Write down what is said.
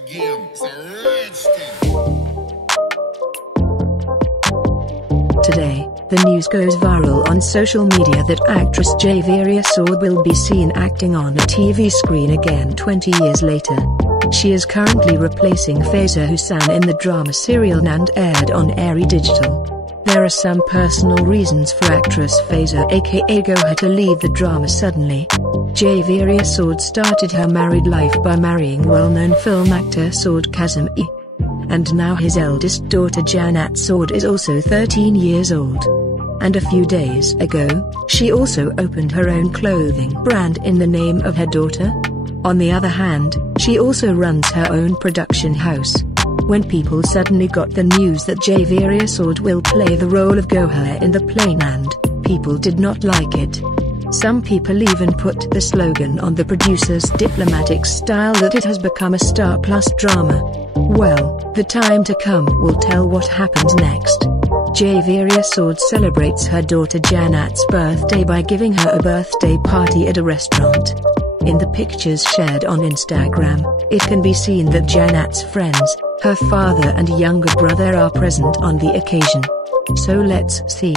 game. It's a rich thing. Today, the news goes viral on social media that actress Javeria Saud will be seen acting on a TV screen again 20 years later. She is currently replacing Faiza Hussain in the drama serial and aired on Airy Digital. There are some personal reasons for actress Faiza aka Gohar to leave the drama suddenly. Javeria Saud started her married life by marrying well-known film actor Saud Kazemi. And now his eldest daughter Jannat Saud is also 13 years old. And a few days ago, she also opened her own clothing brand in the name of her daughter. On the other hand, she also runs her own production house. When people suddenly got the news that Javeria Saud will play the role of Gohar in the play, and people did not like it. Some people even put the slogan on the producer's diplomatic style that it has become a star plus drama. Well, the time to come will tell what happens next. Javeria Saud celebrates her daughter Jannat's birthday by giving her a birthday party at a restaurant. In the pictures shared on Instagram, it can be seen that Jannat's friends, her father and younger brother are present on the occasion. So let's see.